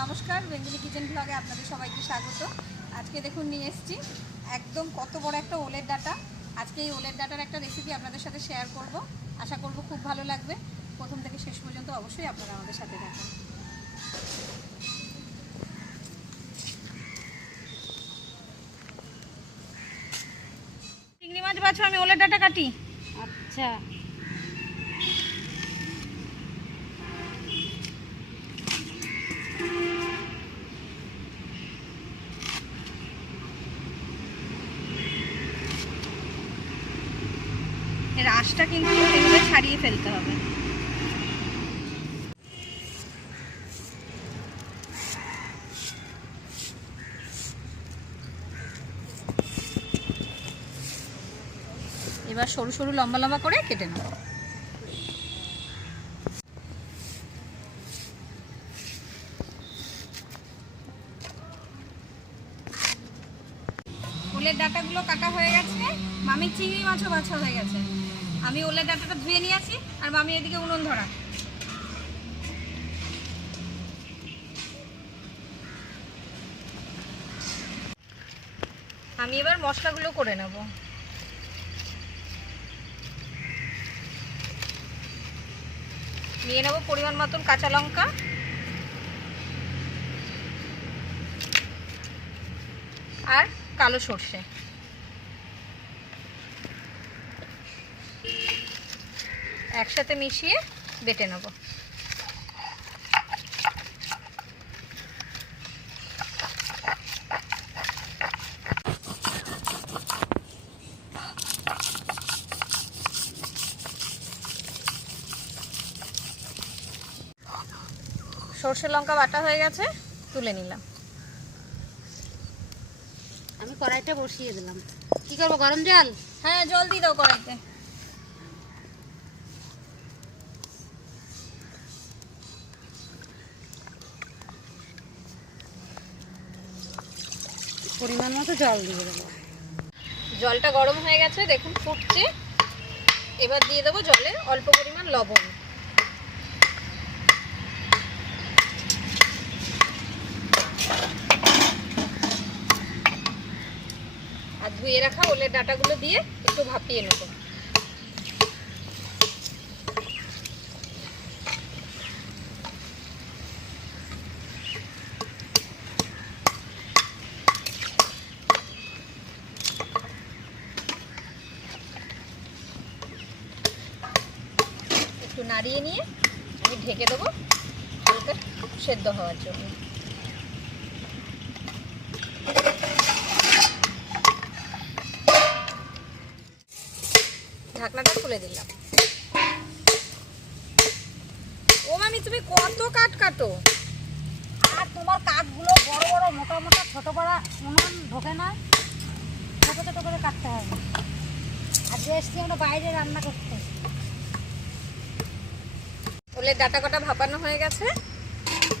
নমস্কার Bengali kitchen ব্লগে আপনাদের সবাইকে স্বাগত। আজকে দেখুন নিয়ে এসেছি একদম কত বড় একটা ওলের ডাটা। আজকে এই ওলের ডাটার একটা রেসিপি আপনাদের সাথে শেয়ার করব। আশা করব খুব ভালো লাগবে। প্রথম থেকে শেষ পর্যন্ত অবশ্যই আপনারা আমাদের সাথে থাকুন। চিংড়ি মাছ বাছো, আমি ওলের ডাটা কাটি। আচ্ছা। এর কিন্তু এগুলো ছাড়িয়ে ফেলতে হবে। এবার সরু সরু লম্বা লম্বা করে কেটে নেব ওলের ডাটাগুলো কাটা হয়ে গেছে। মামি চিংড়ি মাছও বাছা হয়ে গেছে। আমি ওলের ডাটাটা ধুয়ে নিয়ে আসি, আর মামি এদিকে উনুন ধরা। আমি এবার মশলাগুলো করে নেব। নিয়ে নেব পরিমাণ মতন কাঁচা লঙ্কা। আর কালো সর্ষে। একসাথে মিশিয়ে বেটে নেব। সর্ষে লঙ্কা বাটা হয়ে গেছে তুলে নিলাম। আমি কড়াইটা বসিয়ে দিলাম। কি করব গরম জল? হ্যাঁ জল দিয়ে দাও কড়াইতে। পরিমাণ মতো জল দিয়ে দেবো। জলটা গরম হয়ে গেছে দেখুন ফুটছে। এবার দিয়ে দেবো জলে অল্প পরিমাণ লবণ আর ধুয়ে রাখা ওলের ডাটাগুলো দিয়ে একটু ভাপিয়ে নেব। একটু নাড়িয়ে নিয়ে আমি ঢেকে দেবো হালকা সেদ্ধ হওয়ার জন্য। ঢাকনাটা খুলে দিলাম। ও মামি তুমি কত কাট কাটো? আর তোমার কাঠগুলো বড় বড় মোটা মোটা ছোট বড় উনুন ঢোকে না। ছোটো ছোটো করে কাটতে হবে যে এসছি আমরা বাইরে রান্না করতে। ওলের ডাটা কটা ভাপানো হয়ে গেছে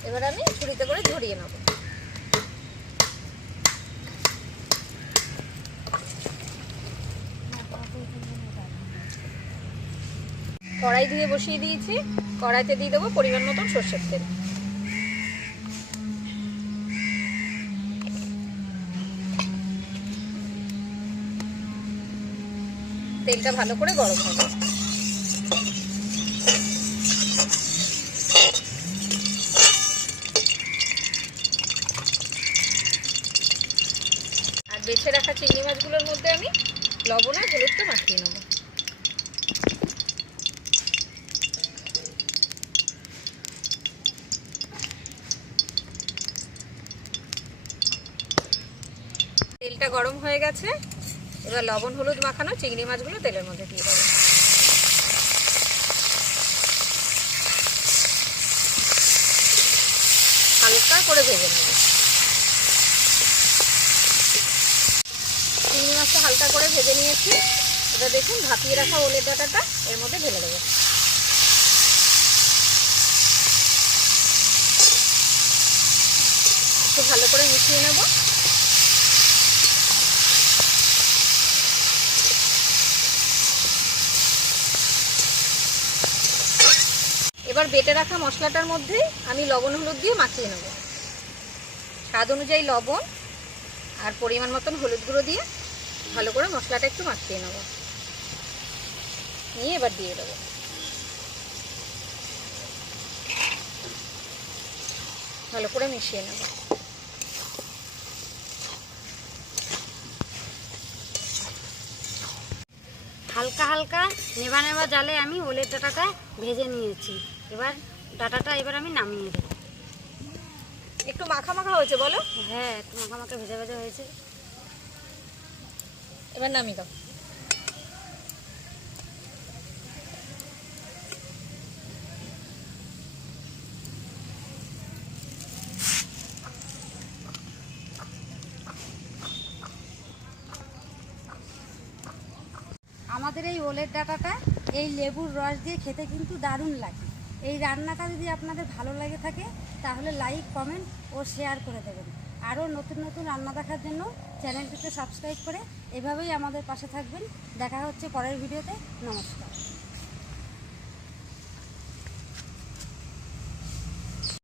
এবার আমি ছুরিতে করে ঝরিয়ে নেব। কড়াই ধুয়ে বসিয়ে দিয়েছি। কড়াইতে দিয়ে দেবো পরিমাণ মতন সর্ষের তেল। তেলটা ভালো করে গরম হবে। আর বেছে রাখা চিংড়ি মাছগুলোর মধ্যে আমি লবণ আর হলুদটা মাখিয়ে নেব। তেলটা গরম হয়ে গেছে। এবার লবণ, হলুদ মাখানো চিংড়ি মাছগুলো তেলের মধ্যে দিয়ে দেবো। হালকা করে ভেজে নেব। চিংড়ি মাছটা হালকা করে ভেজে নিয়েছি। এটা দেখুন, ভাপিয়ে রাখা ওলের ডাটাটা এর মধ্যে ঢেলে দেবো। একটু ভালো করে মিশিয়ে নেব। এবার বেটে রাখা মশলাটার মধ্যে আমি লবণ, হলুদ দিয়ে মাখিয়ে নেব। স্বাদ অনুযায়ী লবণ আর পরিমাণ মতন হলুদ গুঁড়ো দিয়ে ভালো করে মশলাটা একটু মাখিয়ে নেব। নিয়ে এবার দিয়ে দেবো। ভালো করে মিশিয়ে নেব। হালকা হালকা, নেবা নেবা জালে আমি ওলের ডাটাটা ভেজে নিয়েছি। এবার ডাটাটা এবার আমি নামিয়ে দেবো। একটু মাখা মাখা হয়েছে বলো? হ্যাঁ একটু মাখা মাখা ভেজে ভেজে হয়েছে। এবার নামিয়ে দাও। আমাদের এই ওলের ডাটাটা এই লেবুর রস দিয়ে খেতে কিন্তু দারুণ লাগে। এই রান্নাটা যদি আপনাদের ভালো লাগে থাকে, তাহলে লাইক কমেন্ট ও শেয়ার করে দেবেন। আরও নতুন নতুন রান্না দেখার জন্য চ্যানেলটিকে সাবস্ক্রাইব করে এভাবেই আমাদের পাশে থাকবেন। দেখা হচ্ছে পরের ভিডিওতে নমস্কার।